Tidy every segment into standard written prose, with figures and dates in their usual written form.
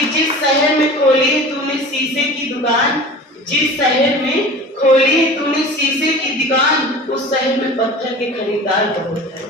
कि जिस शहर में खोली है तूने शीशे की दुकान, जिस शहर में खोली है तूने शीशे की दुकान, उस शहर में पत्थर के खरीदार बहुत है।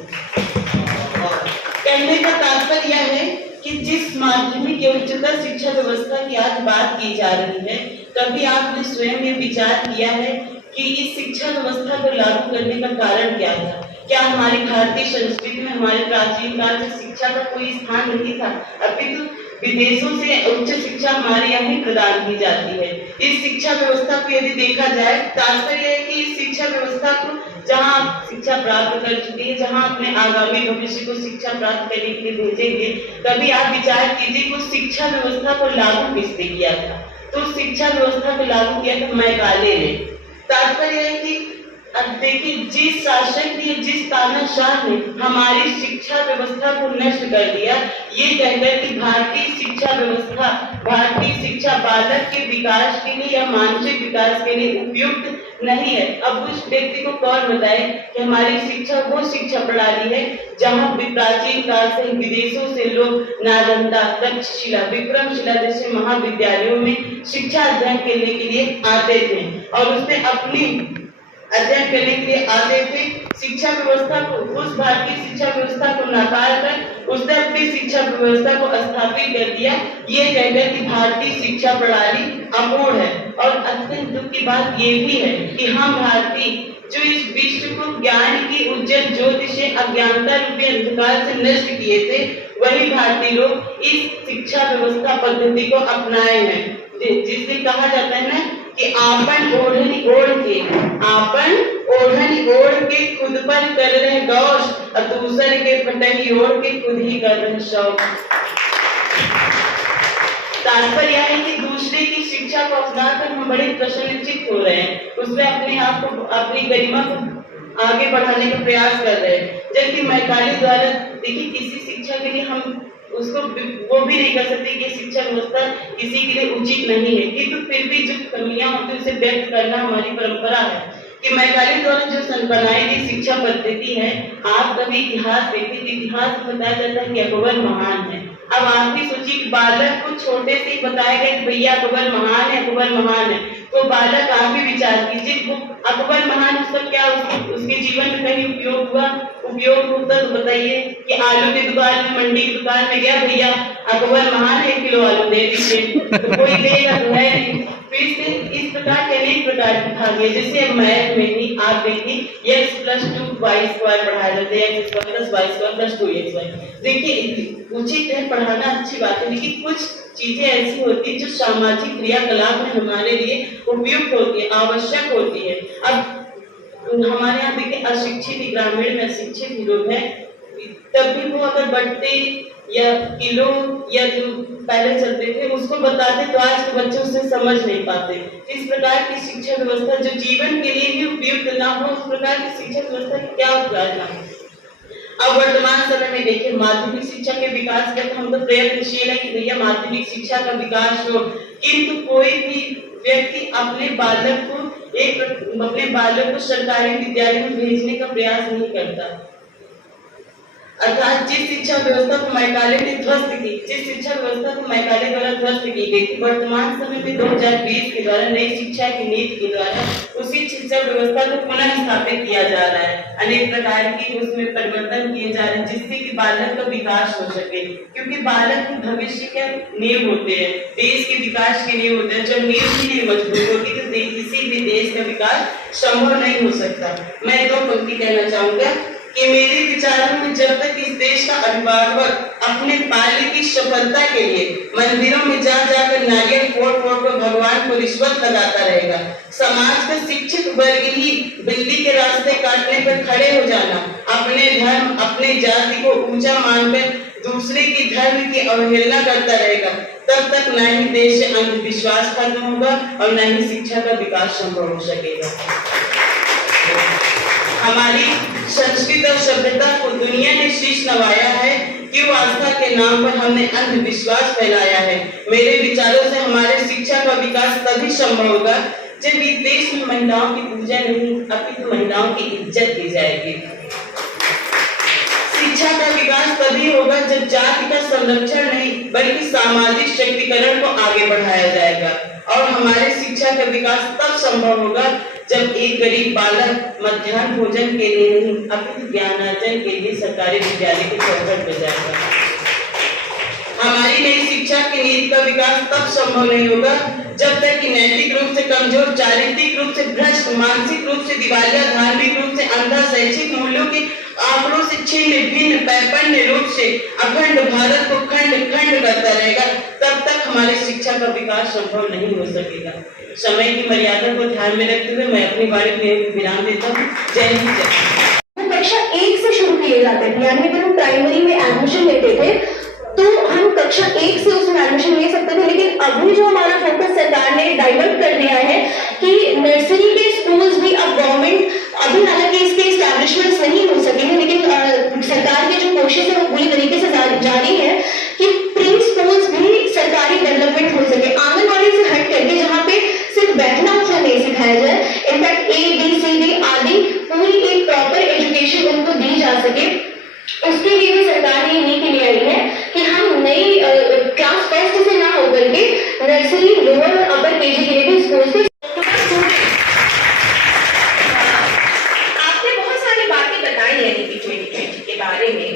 कहने का तात्पर्य यह है कि जिस माध्यमिक या उच्चतर शिक्षा व्यवस्था की आज बात की जा रही है, कभी आपने स्वयं ये विचार किया है कि इस शिक्षा व्यवस्था को लागू करने का कारण क्या था? क्या हमारी भारतीय संस्कृति में हमारे प्राचीन काल से शिक्षा का कोई स्थान नहीं था? अभी तो विदेशों से उच्च शिक्षा हमारे यहाँ ही प्रदान की जाती है। इस शिक्षा व्यवस्था को यदि देखा जाए, तात्पर्य है कि इस शिक्षा व्यवस्था को जहाँ आप शिक्षा प्राप्त कर चुके हैं, जहाँ अपने आगामी भविष्य को शिक्षा प्राप्त करने के लिए भेजेंगे, तभी आप विचार कीजिए कि उस शिक्षा व्यवस्था को लागू किसने किया था? तो शिक्षा व्यवस्था को लागू किया था मैकाले ने। तात्पर्य है कि अब देखिए, जिस शासक ने, जिस तानाशाह ने हमारी शिक्षा व्यवस्था को नष्ट कर दिया, ये कहकर कि भारतीय शिक्षा व्यवस्था, भारतीय शिक्षा बालक के विकास के लिए या मानसिक विकास के लिए उपयुक्त नहीं है। अब उस व्यक्ति को कौन बताए कि हमारी शिक्षा वो शिक्षा प्रणाली है जहाँ प्राचीन काल से विदेशों से लोग नालंदा, तक्षशिला, विक्रमशिला जैसे महाविद्यालयों में शिक्षा अध्ययन करने के लिए आते थे और उसमें अपनी अध्ययन करने के लिए आते थे। शिक्षा व्यवस्था को, उस भारतीय शिक्षा व्यवस्था को नकार कर उसने अपनी शिक्षा व्यवस्था को स्थापित कर दिया, ये कहकर कि भारतीय शिक्षा प्रणाली अपूर्ण है। और अत्यंत दुख की बात ये भी है कि हम भारतीय जो इस विश्व को ज्ञान की उज्जवल ज्योति से अज्ञानता रूपी अंधकार से नष्ट किए थे, वही भारतीय लोग इस शिक्षा व्यवस्था पद्धति को अपनाए हैं, जिसे कहा जाता है ना कि आपन ओढ़नी ओढ़ के, आपन ओढ़नी ओढ़ के खुद पर कर रहे गौश और दूसरे के पटही ओढ़ के खुद ही कर रहे शौक। तात्पर्य है कि दूसरे की शिक्षा को अपनाकर हम बड़े प्रसन्नचित्त हो रहे हैं, उसमें अपने आप को, अपनी गरिमा को आगे बढ़ाने का प्रयास कर रहे हैं, जबकि मैकाले द्वारा देखिए किसी शिक्षा के लिए हम उसको वो भी नहीं कर सकते कि शिक्षा व्यवस्था किसी के लिए उचित नहीं है, किंतु फिर भी जो कमियां होती है उसे व्यक्त करना हमारी परंपरा है कि मैकाले द्वारा जो बनाई गई शिक्षा पद्धति है। आप कभी इतिहास देखिए, इतिहास में बताया जाता है कि अकबर महान है। अब आप भी सोचिए कि बालक को छोटे से ही बताया गया कि भैया अकबर महान है, अकबर महान है, तो बालक आप भी विचार कीजिए वो अकबर महान, उसका क्या उसके जीवन में कहीं उपयोग हुआ? उपयोग होता तो बताइए कि आलू की दुकान में, मंडी की दुकान में गया, भैया अकबर महान है, 1 किलो आलू दे दीजिए, तो कोई देगा तो है नहीं। फिर से इस प्रकार के अनेक प्रकार की भाग है, जैसे मैथ में ही आप देखिए x + 2y² पढ़ाया जाता है, x² + y² + 2xy। देखिए उचित है, पढ़ाना अच्छी बात है, लेकिन कुछ चीजें ऐसी होती है जो सामाजिक क्रियाकलाप में हमारे लिए उपयुक्त होती है, आवश्यक होती है। अब हमारे यहाँ देखिए अशिक्षित, ग्रामीण में अशिक्षित लोग हैं, तब भी वो अगर बट्टे या किलो या जो पहले चलते थे उसको बताते तो आज के बच्चे उसे समझ नहीं पाते। इस प्रकार की शिक्षा व्यवस्था जो जीवन के लिए भी उपयुक्त ना हो, उस प्रकार की शिक्षा व्यवस्था की क्या उपयोगिता है? अब वर्तमान समय में देखिए माध्यमिक शिक्षा के विकास के हम तो प्रयत्नशील है कि भैया माध्यमिक शिक्षा का विकास हो, किंतु कोई भी व्यक्ति अपने बालक को सरकारी विद्यालय में भेजने का प्रयास नहीं करता। अर्थात जिस शिक्षा व्यवस्था को मैकाले ने ध्वस्त की, जिस शिक्षा व्यवस्था को मैकाले द्वारा ध्वस्त की गई थी, वर्तमान समय में 2020 के द्वारा नई शिक्षा की नीति के द्वारा उसी शिक्षा व्यवस्था को पुनः स्थापित किया जा रहा है। अनेक प्रकार की उसमें परिवर्तन किए जा रहे हैं जिससे कि बालक का विकास हो सके, क्योंकि बालक के भविष्य के नींव होते हैं, देश के विकास के नींव होते हैं। जब नींव ही नहीं मजबूत होगी तो किसी भी देश का विकास संभव नहीं हो सकता। मैं 2 पंक्ति कहना चाहूंगा कि मेरे विचारों में जब तक इस देश का अभिभावक अपने बाल्य की सफलता के लिए मंदिरों में जा जाकर नारियल फोड़ फोड़ कर भगवान को रिश्वत लगाता रहेगा, समाज का शिक्षित वर्ग ही बिल्ली के रास्ते काटने पर खड़े हो जाना, अपने धर्म, अपने जाति को ऊंचा मानकर दूसरे की धर्म की अवहेलना करता रहेगा, तब तक न ही देश से अंधविश्वास खत्म होगा और न ही शिक्षा का विकास संभव हो सकेगा। हमारी संस्कृति और सभ्यता को दुनिया ने शीश नवाया है, क्यों आस्था के नाम पर हमने अंधविश्वास फैलाया है। मेरे विचारों से हमारे शिक्षा का विकास तभी संभव होगा जब इस देश में महिलाओं की पूजा नहीं अपितु महिलाओं की इज्जत की जाएगी। शिक्षा का विकास तभी होगा जब जाति का संरक्षण नहीं बल्कि सामाजिक शक्तिकरण को आगे बढ़ाया जाएगा। और हमारे शिक्षा का विकास तब संभव होगा जब एक गरीब बालक मध्याह्न भोजन के लिए नहीं अपितु ज्ञानार्जन के लिए सरकारी विद्यालय के चौखट पर जाएगा। हमारी नई शिक्षा की नीति का विकास तब संभव नहीं होगा जब तक कि नैतिक रूप से कमजोर, चारित्रिक रूप से भ्रष्ट, मानसिक रूप से दिवालिया, धार्मिक रूप से अंधा, शैक्षिक मूल्यों के आंकड़ों से छिन्न भिन्न, पैपन्य रूप से अखंड भारत को खंड खंड करता रहेगा, तब तक हमारी शिक्षा का विकास संभव नहीं हो सकेगा। समय की मर्यादा को ध्यान में रखते हुए मैं अपनी बारी में विराम देता हूँ। जय हिंद, जय। कक्षा 1 से शुरू किए जाते थे, यानी अगर हम प्राइमरी में एडमिशन लेते थे तो हम कक्षा 1 से उसमें एडमिशन ले सकते थे। लेकिन अभी जो हमारा फोकस सरकार ने डाइवर्ट कर दिया है कि नर्सरी के स्कूल्स भी अब गवर्नमेंट, अभी हालांकि इसके एस्टैब्लिशमेंट्स नहीं हो सके, लेकिन सरकार की जो कोशिश है वो पूरी तरीके से जारी है कि प्री स्कूल्स भी सरकारी डेवलपमेंट हो सके, आंगनबाड़ी से हट करके, जहाँ पे सिर्फ बैठना उठना नहीं सिखाया जाए, इनफैक्ट ABCD आदि पूरी एक प्रॉपर एजुकेशन उनको दी जा सके। उसके लिए भी सरकार ने नीति ले आई है कि हम नई क्लास फर्स्ट से ना होकर के नर्सरी, लोअर और अपर केजी के लिए भी स्कूल से। आपने बहुत सारी बातें बताई है नीति 2020 के बारे में।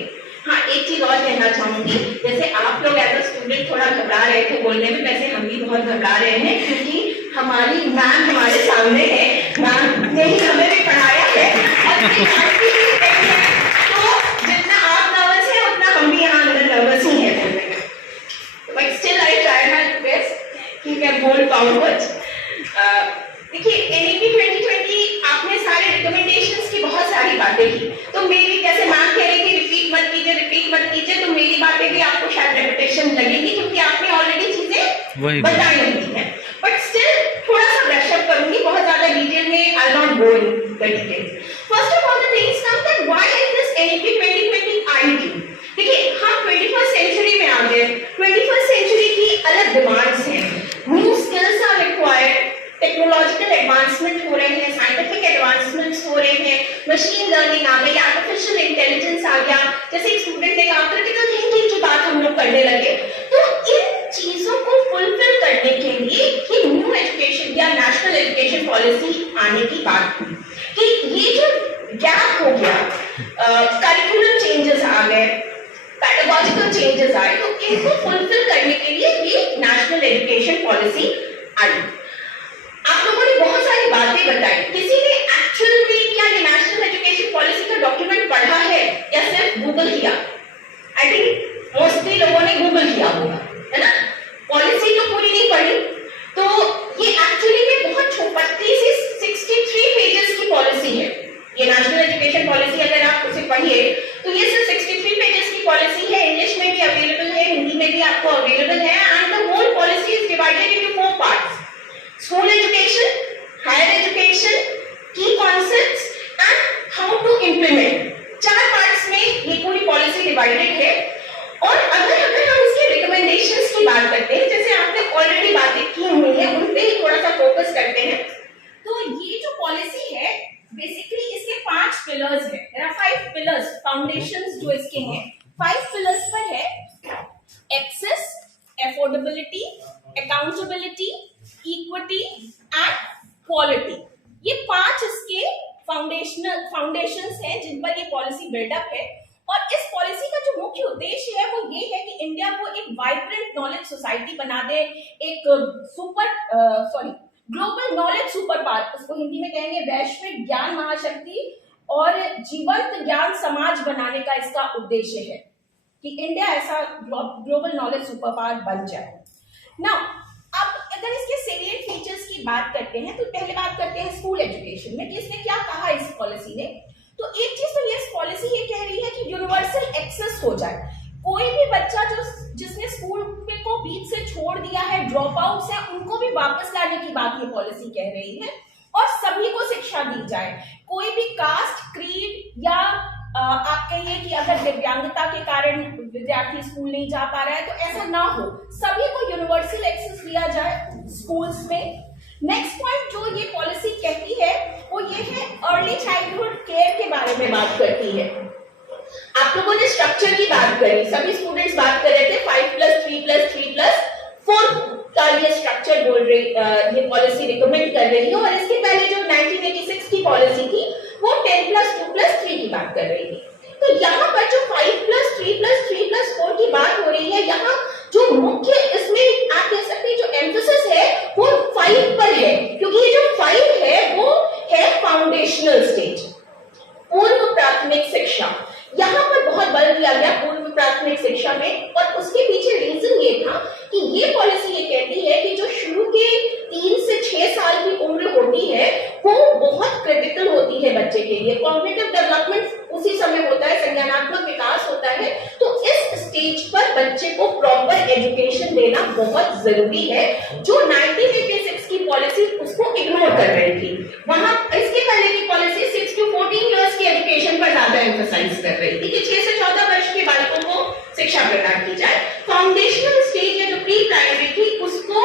हाँ, एक चीज और कहना चाहूंगी, जैसे आप लोग एज अ स्टूडेंट थोड़ा घबरा रहे थे बोलने में, वैसे हम भी बहुत घबरा रहे हैं क्योंकि हमारी मैम हमारे सामने है, मैम ने ही हमें भी पढ़ाया है देखिए एनईपी 2020 आपने सारे रिकमेंडेशंस की बहुत सारी बातें की, तो मेरी जैसे मैम कह रही थी रिपीट मत कीजिए, तो मेरी बातें भी आपको शायद रेपिटेशन लगेगी क्योंकि आपने ऑलरेडी चीजें बताई होती हैं, बट स्टिल थोड़ा सा ब्रश अप करूंगी, बहुत ज्यादा डिटेल में I not go in the details. First of all the things come that why is this NEP 2020 आई क्यों? देखिए हम 21st सेंचुरी में आ गए, 21st सेंचुरी की अलग डिमांड्स हैं, new skills are required, technological advancement हो रहे हैं, साइंटिफिक एडवांसमेंट्स हो रहे हैं, मशीन लर्निंग आ गई, आर्टिफिशियल इंटेलिजेंस आ गया, जैसे एक स्टूडेंट ने कहा क्रिटिकल थिंकिंग की बात हम लोग करने लगे। तो इन चीजों को फुलफिल करने के लिए ही न्यू एजुकेशन या नेशनल एजुकेशन पॉलिसी आने की बात हुई कि ये जो गैप हो गया, करिकुलम चेंजेस आ गए, पेडागोजिकल चेंजेस आए, तो इनको फुलफिल करने के लिए ये नेशनल एजुकेशन पॉलिसी आई। आप लोगों ने बहुत सारी बातें बताई, किसी ने एक्चुअल में क्या ये नेशनल एजुकेशन पॉलिसी का डॉक्यूमेंट पढ़ा है या सिर्फ गूगल किया? आई थिंक मोस्टली लोगों ने गूगल किया होगा, है ना? पॉलिसी तो पूरी नहीं पढ़ी, तो ये एक्चुअली में बहुत छोटी सी 63 पेजेस की पॉलिसी है। ये नेशनल एजुकेशन पॉलिसी अगर आप उसे पढ़िए तो ये सिर्फ 63 पेजेस की पॉलिसी है, इंग्लिश में भी अवेलेबल है, हिंदी में भी आपको अवेलेबल है, and the whole policy is divided into 4 parts: school education, higher education, key concepts and how to implement. 4 parts में ये पूरी पॉलिसी डिवाइडेड है। और अगर हम इसके रिकमेंडेशंस की बात करते हैं, जैसे आपने ऑलरेडी बातें की हुई है, उन पे ही थोड़ा सा फोकस करते हैं। तो ये जो पॉलिसी है बेसिकली इसके 5 पिलर्स है, देयर आर 5 पिलर्स, फाउंडेशंस जो इसके हैं 5 पिलर्स पर है: access, affordability, accountability, equity and quality. ये 5 इसके फाउंडेशंस हैं जिन पर ये पॉलिसी बिल्डअप है। और इस पॉलिसी का जो मुख्य उद्देश्य है वो ये है कि इंडिया को एक वाइब्रेंट नॉलेज सोसाइटी बना दे, एक ग्लोबल नॉलेज सुपर पावर, उसको हिंदी में कहेंगे वैश्विक ज्ञान महाशक्ति और जीवंत ज्ञान समाज बनाने का इसका उद्देश्य है कि इंडिया ऐसा ग्लोबल नॉलेज सुपर पावर बन जाए। नाउ अब अगर इसके सेलिएंट फीचर्स की बात करते हैं तो पहले बात करते हैं स्कूल एजुकेशन में कि इसने क्या कहा इस पॉलिसी ने। तो एक चीज तो ये पॉलिसी ये कह रही है कि यूनिवर्सल एक्सेस हो जाए, कोई भी बच्चा जिसने स्कूल को बीच से छोड़ दिया है, ड्रॉप आउट है, उनको भी वापस लाने की बात ये पॉलिसी कह रही है और सभी को शिक्षा दी जाए। कोई भी कास्ट, क्रीड या आप कहिए कि अगर दिव्यांगता के कारण विद्यार्थी स्कूल नहीं जा पा रहा है तो ऐसा ना हो, सभी को यूनिवर्सल एक्सेस दिया जाए स्कूल्स में। नेक्स्ट पॉइंट जो ये पॉलिसी कहती है वो ये है अर्ली चाइल्डहुड केयर के बारे में बात करती है। आप लोगों ने स्ट्रक्चर की बात करी, सभी स्टूडेंट्स बात कर रहे थे 5+3+3+4 का ये स्ट्रक्चर बोल रही, ये पॉलिसी रिकमेंड कर रही है। और इसके पहले जो 1986 की पॉलिसी थी वो 10+2+3 की बात कर रही थी। तो यहाँ पर जो 5+3+3+4 की बात हो रही है, यहाँ जो मुख्य इसमें आप कह सकते हैं जो एम्फेसिस है वो 5 पर है, क्योंकि ये जो 5 है वो है फाउंडेशनल स्टेज, पूर्व प्राथमिक शिक्षा। यहाँ पर बहुत बल दिया गया पूर्व प्राथमिक शिक्षा में, और उसके पीछे रीजन ये था कि ये पॉलिसी ये कहती है कि जो शुरू के 3 से 6 साल की उम्र होती है वो बहुत क्रिटिकल होती है बच्चे के लिए। कॉग्निटिव डेवलपमेंट उसी समय होता है, संज्ञानात्मक विकास होता है। तो इस स्टेज पर बच्चे को प्रॉपर एजुकेशन देना बहुत जरूरी है, जो 1986 की पॉलिसी उसको इग्नोर कर रही थी। वहां इसके पहले की पॉलिसी 6 to 14 इयर्स की एजुकेशन पर ज्यादा एम्फसाइज कर रही थी कि 6 से 14 वर्ष के बालकों को शिक्षा प्रदान की जाए। फाउंडेशनल स्टेज या जो प्री प्राइमरी थी उसको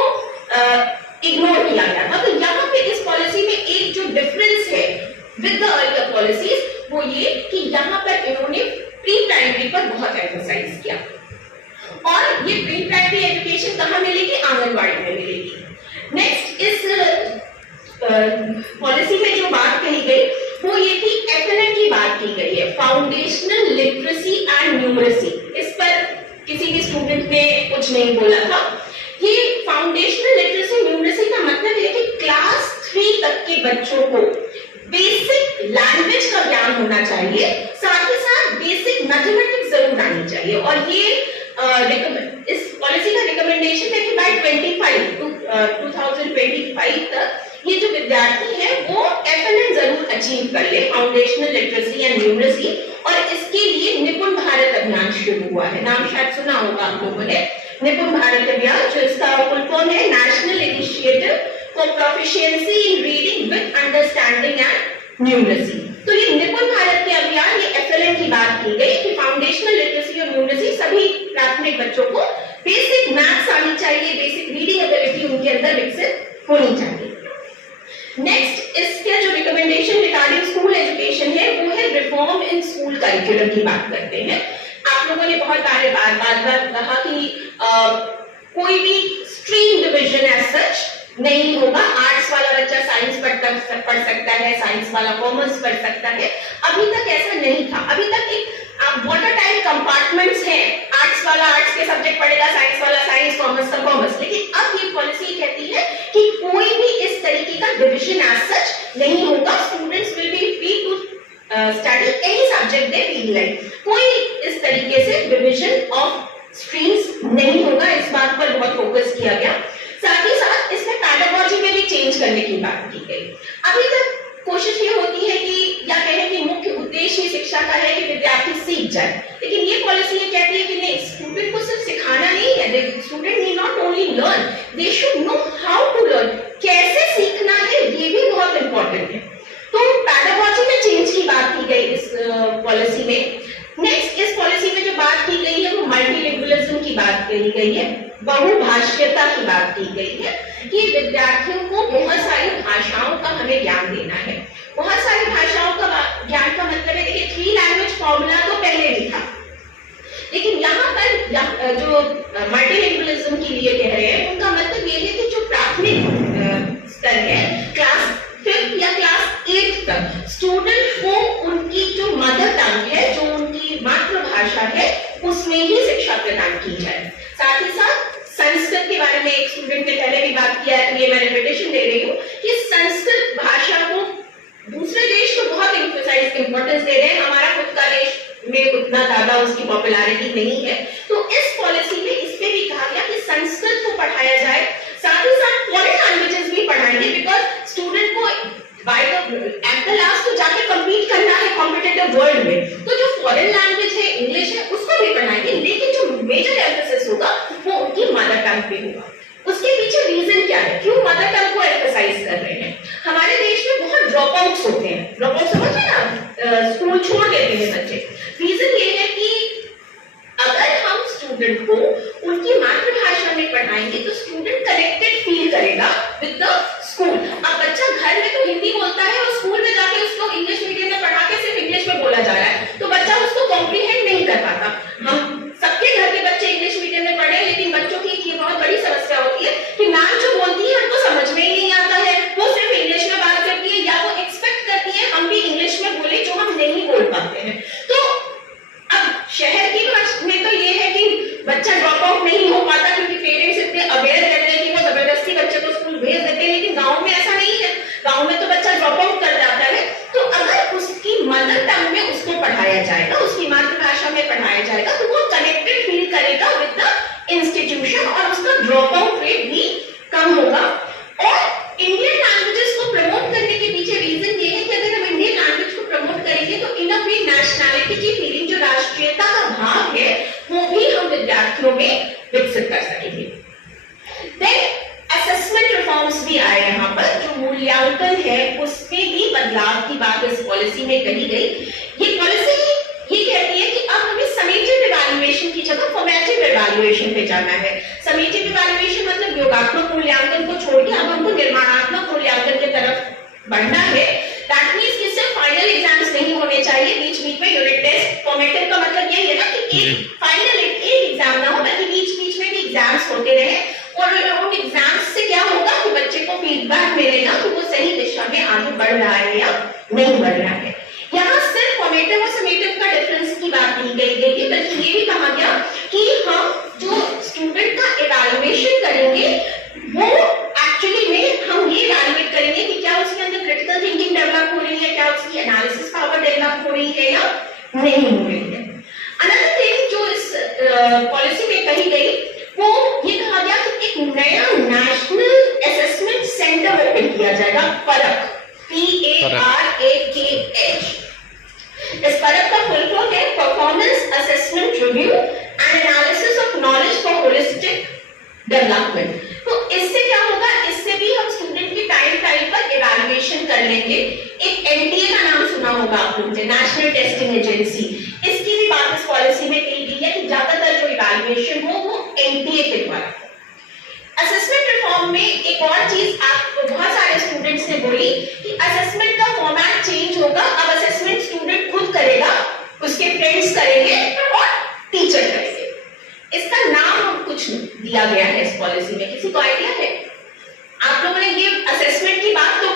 इग्नोर किया गया था। तो यहाँ पे इस पॉलिसी में एक जो डिफरेंस है विद द अर्लियर पॉलिसीज वो ये कि यहाँ पर इन्होंने प्री प्राइमरी पर बहुत एम्फसाइज किया। और ये प्री प्राइमरी एजुकेशन कहाँ मिलेगी? आंगनबाड़ी में मिलेगी। नेक्स्ट इस पॉलिसी में जो बात कही गई वो ये थी FLN की बात की गई है, फाउंडेशनल लिटरेसी एंड न्यूमरेसी। इस पर किसी भी स्टूडेंट ने कुछ नहीं बोला था। ये फाउंडेशनल लिटरेसी न्यूमरेसी का मतलब है कि क्लास 3 तक के बच्चों को बेसिक लैंग्वेज का ज्ञान होना चाहिए, साथ ही साथ बेसिक मैथमेटिक्स जरूर आनी चाहिए। और ये इस पॉलिसी का रिकमेंडेशन है कि बाय 2025 तक ये जो विद्यार्थी है वो FLN जरूर अचीव कर ले, फाउंडेशनल लिटरेसी एंड न्यूमरेसी। और इसके लिए निपुण भारत अभियान शुरू हुआ है, नाम शायद सुना होगा आप लोगों ने, निपुण भारत अभियान, जो इसका फुल फॉर्म है national initiative for proficiency in reading with understanding and numeracy. तो ये निपुण भारत के अभियान, ये FLN की बात की गई कि फाउंडेशनल लिटरेसी और न्यूमरेसी सभी प्राथमिक बच्चों को बेसिक मैथ्स आनी चाहिए, बेसिक रीडिंग एबिलिटी उनके अंदर विकसित होनी चाहिए। नेक्स्ट इसके जो रिकमेंडेशन रिगार्डिंग स्कूल एजुकेशन है वो है रिफॉर्म इन स्कूल करिकुलम की बात करते हैं। आप लोगों ने बहुत बार कहा कि कोई भी स्ट्रीम डिवीजन एज सच नहीं होगा, आर्ट्स वाला बच्चा साइंस पढ़ सकता है, साइंस वाला कॉमर्स पढ़ सकता है। अभी तक ऐसा नहीं था, अभी तक एक वाटर टाइप कंपार्टमेंट्स हैं, आर्ट्स वाला आर्ट्स के सब्जेक्ट पढ़ेगा, साइंस वाला साइंस, कॉमर्स का कॉमर्स। लेकिन अब ये पॉलिसी कहती है कि कोई भी इस तरीके का डिवीजन एज सच नहीं होगा, students will be free to study any subject they feel like. कोई इस तरीके से डिवीजन ऑफ स्ट्रीम्स नहीं होगा, इस बात पर बहुत फोकस किया गया। साथ ही साथ इसमें पैडागॉजी में भी चेंज करने की बात की गई। अभी तक कोशिश ये होती है कि या कहें कि मुख्य उद्देश्य शिक्षा का है कि विद्यार्थी सीख जाए, लेकिन ये पॉलिसी ये कहती है कि नहीं, स्टूडेंट को सिर्फ सिखाना नहीं है, student need not only learn, they should know how to learn, कैसे सीखना है ये भी बहुत इंपॉर्टेंट है। तो पैडागॉजी में चेंज की बात की गई इस पॉलिसी में। नेक्स्ट इस पॉलिसी में जो बात की गई है वो मल्टीलिंगुअलिज्म की बात कही गई है, बहुभाषीयता की बात की गई है कि विद्यार्थियों को बहुत सारी भाषाओं का हमें ज्ञान देना है। बहुत सारी भाषाओं का ज्ञान का मतलब है, देखिए 3 लैंग्वेज फॉर्मूला तो पहले भी था, लेकिन यहाँ पर जो मल्टीलिंगुअलिज्म के लिए कह रहे हैं उनका मतलब ये है कि जो प्राथमिक स्तर है, क्लास 5th या क्लास 8th तक स्टूडेंट को उनकी जो मदर टंग है, जो उनकी मातृभाषा है, उसमें ही शिक्षा प्रदान की जाए। साथ ही साथ संस्कृत के बारे में एक स्टूडेंट ने पहले भी बात किया है, तो ये मैं रिपीटेशन दे रही हूँ कि संस्कृत भाषा को दूसरे देश को बहुत इंपॉर्टेंस दे रहे हैं, हमारा खुद का देश में उतना ज्यादा उसकी पॉपुलैरिटी नहीं है। तो इस पॉलिसी में इसमें भी कहा गया कि संस्कृत को पढ़ाया जाए, साथ ही साथ फॉरेन लैंग्वेजेस भी पढ़ाएंगे, बिकॉज स्टूडेंट को by the at the last तो जाके कम्पीट करना है कॉम्पिटिटिव वर्ल्ड में, तो जो फॉरेन लैंग्वेज है, इंग्लिश है, उसको भी पढ़ाएंगे, लेकिन जो मेजर एम्फेसिस होगा वो उनकी मदर टंग पे होगा। उसके पीछे रीजन क्या है, क्यों मदर टंग को एम्फसाइज कर रहे हैं? हमारे देश में बहुत ड्रॉप आउट्स होते हैं, ड्रॉप आउट समझ रहे ना, स्कूल छोड़ देते हैं बच्चे। रीजन ये है कि अगर हम स्टूडेंट को उनकी मातृभाषा में पढ़ाएंगे तो स्टूडेंट कनेक्टेड फील करेगा विद द स्कूल। अब बच्चा घर में तो हिंदी बोलता है और स्कूल में जाके उसको इंग्लिश मीडियम में पढ़ा के सिर्फ इंग्लिश में बोला जा रहा है, तो बच्चा उसको कॉम्प्रीहेंड में पढ़ाया जाएगा तो वो कनेक्टेड फील करेगा विद द इंस्टीट्यूशन और उसका ड्रॉप आउट रेट भी कम होगा। और इंडियन लैंग्वेजेस को प्रमोट करने के पीछे रीजन ये है कि अगर हम इंडियन लैंग्वेज को प्रमोट करेंगे तो इन अ वे नेशनैलिटी की फीलिंग, जो राष्ट्रीयता का भाव है, वो भी हम विद्यार्थियों में विकसित कर सकेंगे। देन असेसमेंट रिफॉर्म्स भी आए यहाँ पर, जो मूल्यांकन है उसमें भी बदलाव की बात इस पॉलिसी में कही गई। ये पॉलिसी ये कहती है कि अब हमें समेटिव इवैल्यूएशन की जगह फॉर्मेटिव इवैल्यूएशन पे जाना है। समेटिव इवैल्यूएशन मतलब योगात्मक मूल्यांकन को छोड़ के अब हमको निर्माणात्मक मूल्यांकन की तरफ बढ़ना है। दैट मींस कि सिर्फ फाइनल एग्जाम्स नहीं होने चाहिए, बीच बीच में यूनिट टेस्ट। फॉर्मेटिव का मतलब यही है ना कि एक फाइनल एक एग्जाम ना हो, बल्कि बीच बीच में भी एग्जाम्स होते रहे और उन एग्जाम्स से क्या होगा कि बच्चे को फीडबैक मिलेगा कि वो सही दिशा में आगे बढ़ रहा है या नहीं बढ़ रहा है। यहाँ सिर्फ फॉर्मेटिव और समेटिव का डिफरेंस की बात नहीं कही गई है, बल्कि ये भी कहा गया कि हम जो स्टूडेंट का इवैल्यूएशन करेंगे वो एक्चुअली में हम ये इवैल्यूएट करेंगे कि क्या उसके अंदर क्रिटिकल थिंकिंग डेवलप हो रही है, क्या उसकी एनालिसिस पावर डेवलप हो रही है या नहीं हो रही है। अनदर थिंग जो इस पॉलिसी में कही गई वो ये कहा गया कि एक नया नेशनल असेसमेंट सेंटर ओपन किया जाएगा, परख, PARAKH। इस परख का फुल फॉर्म है performance assessment review and analysis of knowledge for holistic development. तो इससे क्या होगा, इससे भी हम स्टूडेंट की टाइम पर इवैल्यूएशन कर लेंगे। एक NTA का नाम सुना होगा आप लोगों ने, नेशनल टेस्टिंग एजेंसी, इसकी भी बात इस पॉलिसी में कही गई है कि ज्यादातर जो इवैल्यूएशन हो वो NTA के द्वारा। असेसमेंट रिफॉर्म में एक और चीज आप बहुत सारे स्टूडेंट्स ने बोली कि असेसमेंट का फॉर्मेट चेंज होगा। अब असेसमेंट स्टूडेंट खुद करेगा, उसके फ्रेंड्स करेंगे और टीचर करेंगे। इसका नाम हम कुछ दिया गया है इस पॉलिसी में, किसी को आइडिया है? आप लोगों ने ये असेसमेंट की बात तो